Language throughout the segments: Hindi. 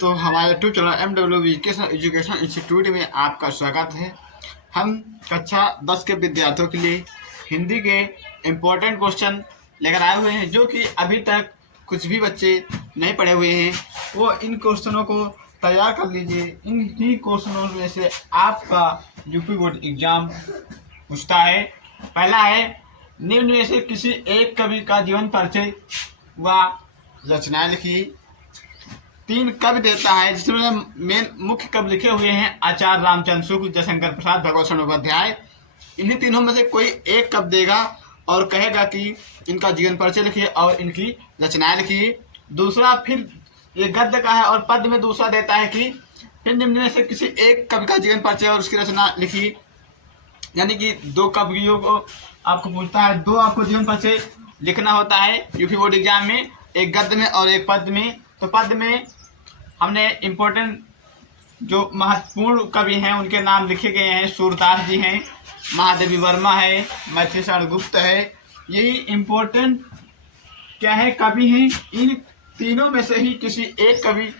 तो हमारे YouTube channel MWB education institute में आपका स्वागत है। हम कक्षा 10 के विद्यार्थियों के लिए हिंदी के इम्पोर्टेंट क्वेश्चन लेकर आए हुए हैं, जो कि अभी तक कुछ भी बच्चे नहीं पढ़े हुए हैं। वो इन क्वेश्चनों को तैयार कर लीजिए। इन ही क्वेश्चनों में से आपका यूपी बोर्ड एग्जाम पूछता है। पहला है, निम्न में से किसी एक कवि का जीवन परिचय व रचनाएं लिखिए। 3 कवि देता है, जिसमें मेन मुख्य कवि लिखे हुए हैं आचार्य रामचंद्र शुक्ल, जयशंकर प्रसाद, भगवत शरण उपाध्याय। इन्हीं तीनों में से कोई एक कवि देगा और कहेगा कि इनका जीवन परिचय लिखिए और इनकी रचनाएं लिखिए। दूसरा फिर ये गद्य का है और पद्य में दूसरा देता है कि फिर निम्न में से किसी एक कवि का जीवन परिचय और उसकी रचना लिखिए। यानी कि 2 कवियों को आपको पूछता है, 2 आपको जीवन परिचय लिखना होता है यूपी बोर्ड एग्जाम में, एक गद्य में और एक पद्य में। तो पद्य में हमने इम्पोर्टेंट जो महत्वपूर्ण कवि हैं उनके नाम लिखे गए हैं। सूरदास जी हैं, महादेवी वर्मा है, मैथिली शरण गुप्त है। यही इम्पोर्टेंट क्या है कवि हैं। इन तीनों में से ही किसी एक कवि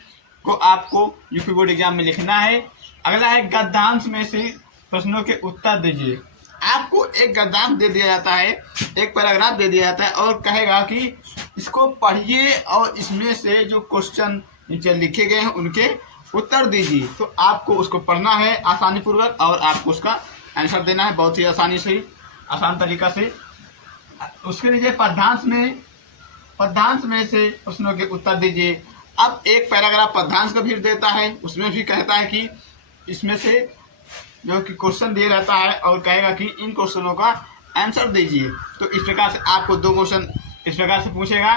को आपको यूपी बोर्ड एग्जाम में लिखना है। अगला है, गद्यांश में से प्रश्नों के उत्तर दीजिए। आपको एक गद्यांश दे दिया जाता है, एक पैराग्राफ दे दिया जाता है और कहेगा कि इसको पढ़िए और इसमें से जो क्वेश्चन नीचे लिखे गए हैं उनके उत्तर दीजिए। तो आपको उसको पढ़ना है आसानी पूर्वक और आपको उसका आंसर देना है बहुत ही आसानी से, आसान तरीका से। उसके नीचे पद्यांश में से प्रश्नों के उत्तर दीजिए। अब एक पैराग्राफ पद्यांश का भी देता है, उसमें भी कहता है कि इसमें से जो कि क्वेश्चन दिया रहता है और कहेगा कि इन क्वेश्चनों का आंसर दीजिए। तो इस प्रकार से आपको 2 क्वेश्चन इस प्रकार से पूछेगा।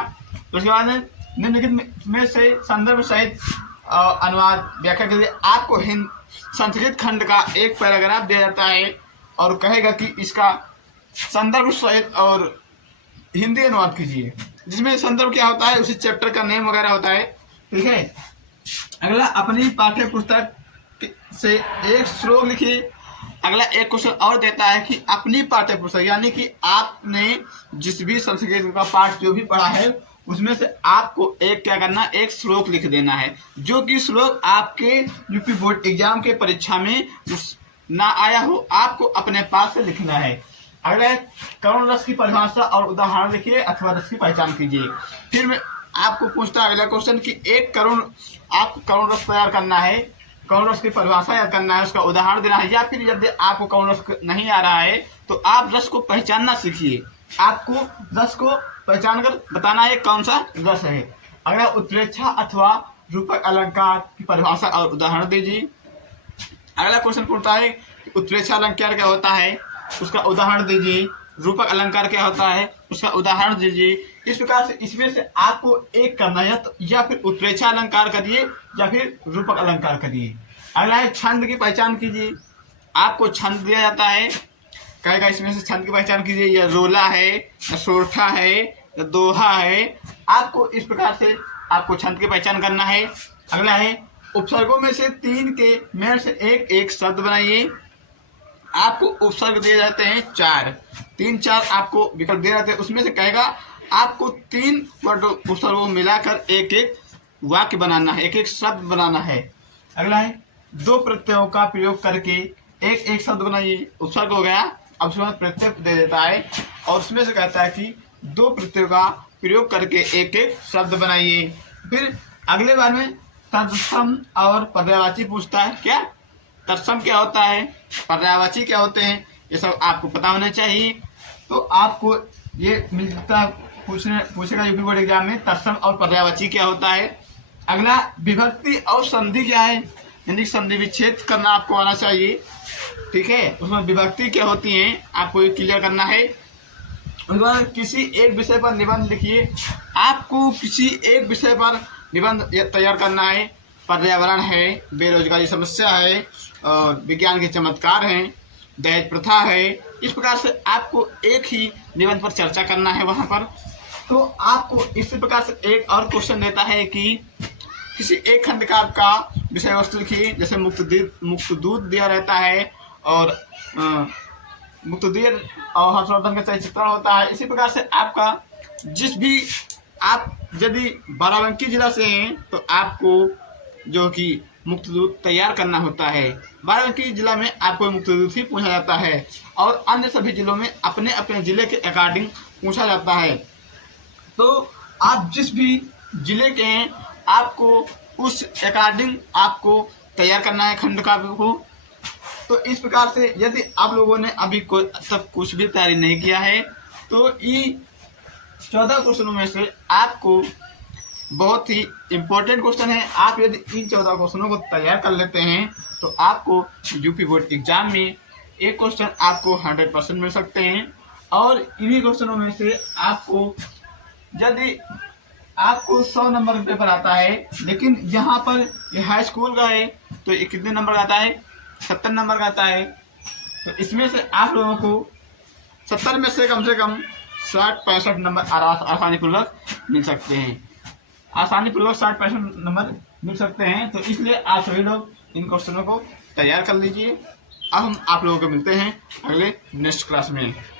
तो उसके बाद निम्नलिखित में से संदर्भ सहित अनुवाद व्याख्या के लिए आपको संस्कृत खंड का एक पैराग्राफ दिया जाता है और कहेगा कि इसका संदर्भ सहित और हिंदी अनुवाद कीजिए। जिसमें संदर्भ क्या होता है, उसी चैप्टर का नेम वगैरह होता है। ठीक है। अगला, अपनी पाठ्य पुस्तक से एक श्लोक लिखिए। अगला एक क्वेश्चन और देता है कि अपनी पाठ्य पुस्तक, यानी कि आपने जिस भी संस्कृत का पाठ जो भी पढ़ा है उसमें से आपको एक क्या करना, एक श्लोक लिख देना है, जो कि श्लोक आपके यूपी बोर्ड एग्जाम के परीक्षा में ना आया हो, आपको अपने पास से लिखना है। अगला, करुण रस की परिभाषा और उदाहरण लिखिए अथवा रस की पहचान कीजिए। फिर मैं आपको पूछता है अगला क्वेश्चन कि आपको करुण रस तैयार करना है, करुण रस की परिभाषा याद करना है, उसका उदाहरण देना है। या फिर यदि आपको करुण रस नहीं आ रहा है तो आप रस को पहचानना सीखिए। आपको रस को पहचान कर बताना है कौन सा रस है। अगला, उत्प्रेक्षा अथवा रूपक अलंकार की परिभाषा और उदाहरण दीजिए। अगला क्वेश्चन पूछता है कि उत्प्रेक्षा अलंकार क्या होता है, उसका उदाहरण दीजिए। रूपक अलंकार क्या होता है, उसका उदाहरण दीजिए। इस प्रकार से इसमें से आपको एक करना है, तो या फिर उत्प्रेक्षा अलंकार करिए या फिर रूपक अलंकार करिए। अगला है, छंद की पहचान कीजिए। आपको छंद दिया जाता है, कहेगा इसमें से छंद की पहचान कीजिए, या रोला है, या सोरठा है, या दोहा है। आपको इस प्रकार से आपको छंद की पहचान करना है। अगला है, उपसर्गों में से 3 के मेल से एक शब्द बनाइए। आपको उपसर्ग दिए जाते हैं 4, 3-4 आपको विकल्प दिए जाते हैं। उसमें से कहेगा आपको 3 वर्ड उपसर्गों मिलाकर एक वाक्य बनाना है, एक शब्द बनाना है। अगला है, 2 प्रत्ययों का प्रयोग करके एक शब्द बनाइए। उपसर्ग हो गया, अब उसके बाद प्रत्यय दे देता है और उसमें से कहता है कि 2 प्रत्ययों का प्रयोग करके एक शब्द बनाइए। फिर अगले बार में तत्सम और पर्यायवाची पूछता है। क्या तत्सम क्या होता है, पर्यायवाची क्या होते हैं, ये सब आपको पता होना चाहिए। तो आपको ये मिलता पूछेगा यूपी बोर्ड एग्जाम में, तत्सम और पर्यायवाची क्या होता है। अगला, विभक्ति और संधि क्या है, यानी संधि विच्छेद करना आपको आना चाहिए। ठीक है, उसमें विभक्ति क्या होती हैं आपको ये क्लियर करना है। उसके बाद किसी एक विषय पर निबंध लिखिए। आपको किसी एक विषय पर निबंध तैयार करना है। पर्यावरण है, बेरोजगारी समस्या है, विज्ञान के चमत्कार हैं, दहेज प्रथा है। इस प्रकार से आपको एक ही निबंध पर चर्चा करना है वहाँ पर। तो आपको इसी प्रकार से एक और क्वेश्चन देता है कि किसी एक खंड का आपका विषय वस्तु लिखिए। जैसे मुक्त दूध दिया रहता है और मुक्त दूध और हर्षवर्धन का चित्रण होता है। इसी प्रकार से आपका जिस भी आप यदि बाराबंकी जिला से हैं तो आपको जो कि मुक्त दूध तैयार करना होता है। बाराबंकी जिला में आपको मुक्त दूध ही पूछा जाता है और अन्य सभी जिलों में अपने अपने जिले के अकॉर्डिंग पूछा जाता है। तो आप जिस भी जिले के हैं आपको उस अकॉर्डिंग आपको तैयार करना है खंड काव्य को। तो इस प्रकार से यदि आप लोगों ने अभी तक कुछ भी तैयारी नहीं किया है तो ये 14 क्वेश्चनों में से आपको बहुत ही इम्पोर्टेंट क्वेश्चन है। आप यदि इन 14 क्वेश्चनों को तैयार कर लेते हैं तो आपको यूपी बोर्ड एग्जाम में एक क्वेश्चन आपको 100% मिल सकते हैं। और इन्हीं क्वेश्चनों में से आपको यदि आपको 100 नंबर का पेपर आता है, लेकिन यहाँ पर ये हाई स्कूल का है तो ये कितने नंबर का आता है, 70 नंबर का आता है। तो इसमें से आप लोगों को 70 में से कम 60-65 नंबर आसानी पूर्वक मिल सकते हैं, आसानी पूर्वक 60-65 नंबर मिल सकते हैं। तो इसलिए आप सभी लोग इन क्वेश्चनों को तैयार कर लीजिए। अब हम आप लोगों को मिलते हैं अगले नेक्स्ट क्लास में।